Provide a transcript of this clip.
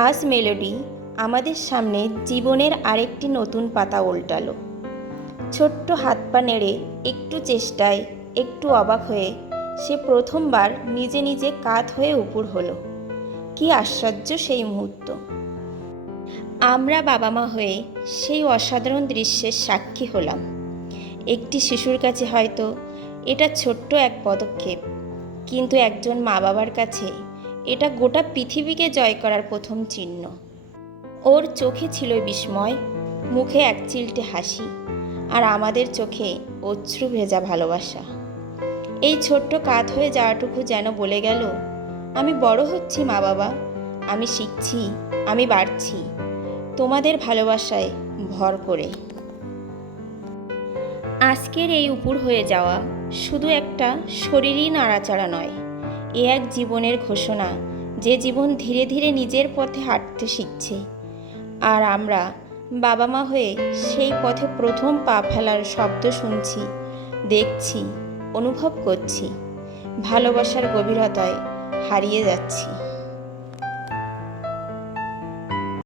আজ মেলোডি আমাদের সামনে জীবনের আরেকটি নতুন পাতা উল্টালো। ছোট্ট হাত পা নেড়ে একটু চেষ্টায় একটু অবাক হয়ে সে প্রথমবার নিজে নিজে কাত হয়ে উপুড় হলো। কি আশ্চর্য সেই মুহূর্ত! আমরা বাবা মা হয়ে সেই অসাধারণ দৃশ্যের সাক্ষী হলাম। একটি শিশুর কাছে হয়তো এটা ছোট্ট এক পদক্ষেপ, কিন্তু একজন মা বাবার কাছে এটা গোটা পৃথিবীকে জয় করার প্রথম চিহ্ন। ওর চোখে ছিল বিস্ময়, মুখে এক চিলটে হাসি, আর আমাদের চোখে অশ্রু ভেজা ভালোবাসা। এই ছোট্ট কাত হয়ে যাওয়াটুকু যেন বলে গেল, আমি বড় হচ্ছি মা বাবা, আমি শিখছি, আমি বাড়ছি তোমাদের ভালোবাসায় ভর করে। আজকের এই উপুড় হয়ে যাওয়া শুধু একটা শরীরই নাড়াচাড়া নয়, এ এক জীবনের ঘোষণা, যে জীবন ধীরে ধীরে নিজের পথে হাঁটতে শিখছে। আর আমরা বাবা মা হয়ে সেই পথে প্রথম পা ফেলার শব্দ শুনছি, দেখছি, অনুভব করছি, ভালোবাসার গভীরতায় হারিয়ে যাচ্ছি।